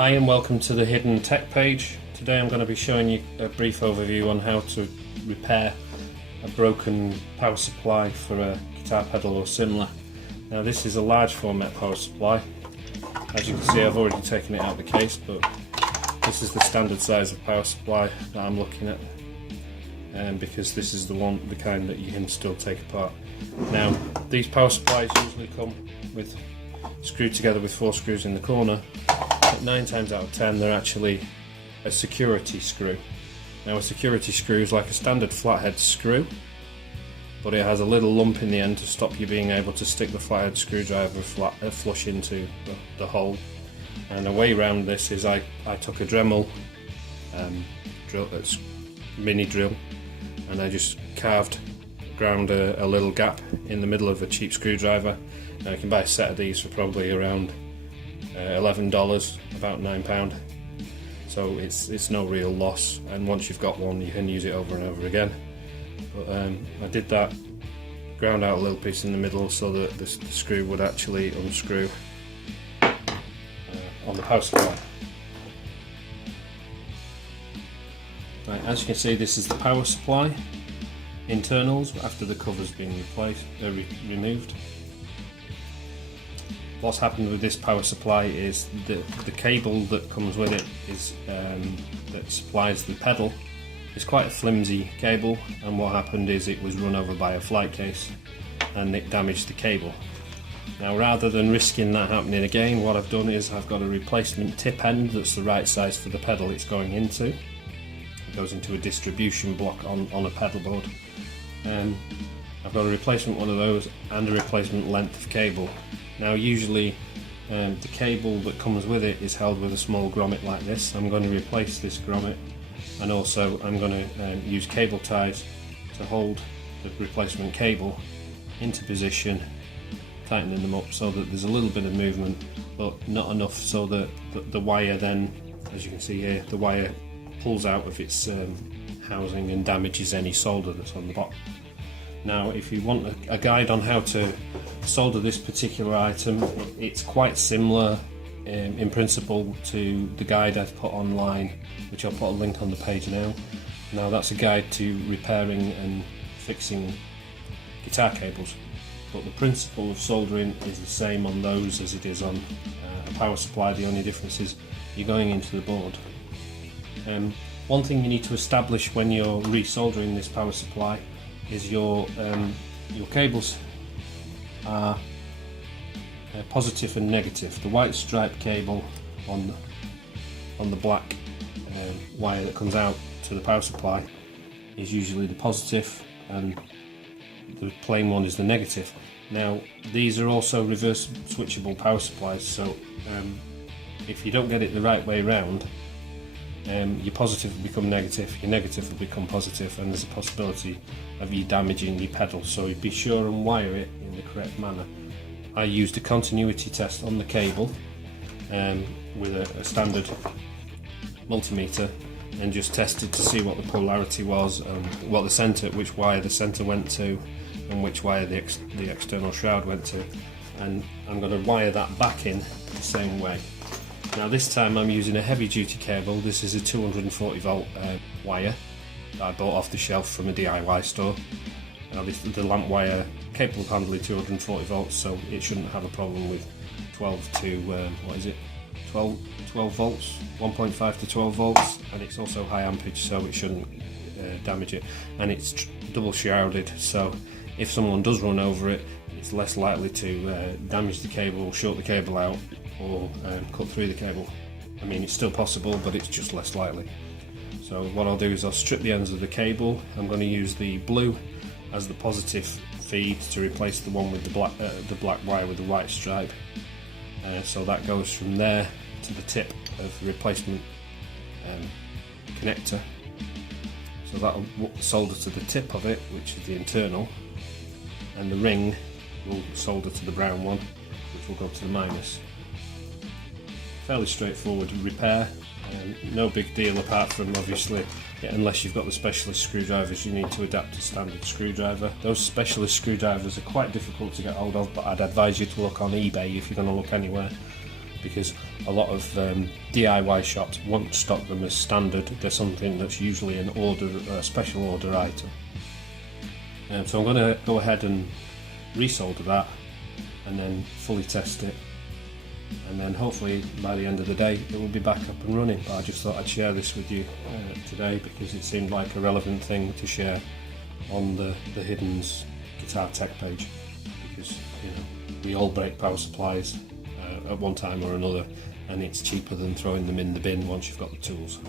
Hi and welcome to the Hidden Tech page. Today I'm going to be showing you a brief overview on how to repair a broken power supply for a guitar pedal or similar. Now this is a large format power supply. As you can see, I've already taken it out of the case, but this is the standard size of power supply that I'm looking at, because this is the kind that you can still take apart. Now these power supplies usually come with screwed together with 4 screws in the corner, but 9 times out of 10 they're actually a security screw. Now a security screw is like a standard flathead screw, but it has a little lump in the end to stop you being able to stick the flathead screwdriver flush into the hole. And a way around this is I took a Dremel mini drill, and I just ground a little gap in the middle of a cheap screwdriver. Now you can buy a set of these for probably around $11, about £9. So it's no real loss, and once you've got one you can use it over and over again. But I did that, ground out a little piece in the middle so that the screw would actually unscrew on the power supply. Right, as you can see, this is the power supply internals after the cover's been removed. What's happened with this power supply is the cable that comes with it is that supplies the pedal is quite a flimsy cable, and what happened is it was run over by a flight case and it damaged the cable. Now rather than risking that happening again, what I've done is I've got a replacement tip end that's the right size for the pedal it's going into. It goes into a distribution block on a pedal board. I've got a replacement one of those and a replacement length of cable. Now usually the cable that comes with it is held with a small grommet like this. I'm going to replace this grommet, and also I'm going to use cable ties to hold the replacement cable into position, tightening them up so that there's a little bit of movement but not enough so that the wire then, as you can see here, the wire pulls out of its housing and damages any solder that's on the bottom. Now if you want a guide on how to solder this particular item, it's quite similar in principle to the guide I've put online, which I'll put a link on the page now. Now that's a guide to repairing and fixing guitar cables, but the principle of soldering is the same on those as it is on a power supply. The only difference is you're going into the board. One thing you need to establish when you're resoldering this power supply is your cables are positive and negative. The white stripe cable on the black wire that comes out to the power supply is usually the positive, and the plain one is the negative. Now these are also reverse switchable power supplies, so if you don't get it the right way round, your positive will become negative, your negative will become positive, and there's a possibility of you damaging your pedal, so be sure and wire it in the correct manner. I used a continuity test on the cable with a standard multimeter, and just tested to see what the polarity was, what which wire the centre went to, and which wire the external shroud went to, and I'm going to wire that back in the same way. Now this time I'm using a heavy duty cable. This is a 240 volt wire that I bought off the shelf from a DIY store. Now the lamp wire capable of handling 240 volts, so it shouldn't have a problem with 12 to 12 volts, 1.5 to 12 volts, and it's also high ampage, so it shouldn't damage it, and it's double shrouded, so if someone does run over it, it's less likely to damage the cable, short the cable out, or cut through the cable. I mean, it's still possible, but it's just less likely. So what I'll do is I'll strip the ends of the cable. I'm going to use the blue as the positive feed to replace the one with the black wire with the white stripe. So that goes from there to the tip of the replacement connector. So that'll solder to the tip of it, which is the internal, and the ring will solder to the brown one, which will go to the minus. Fairly straightforward repair, no big deal apart from obviously, unless you've got the specialist screwdrivers, you need to adapt to standard screwdriver. Those specialist screwdrivers are quite difficult to get hold of, but I'd advise you to look on eBay if you're going to look anywhere. because a lot of DIY shops won't stock them as standard. They're something that's usually a special order item. So I'm going to go ahead and resolder that and then fully test it, and then hopefully by the end of the day it will be back up and running. But I just thought I'd share this with you today because it seemed like a relevant thing to share on the Hidden's Guitar Tech page, because we all break power supplies at one time or another, and it's cheaper than throwing them in the bin once you've got the tools.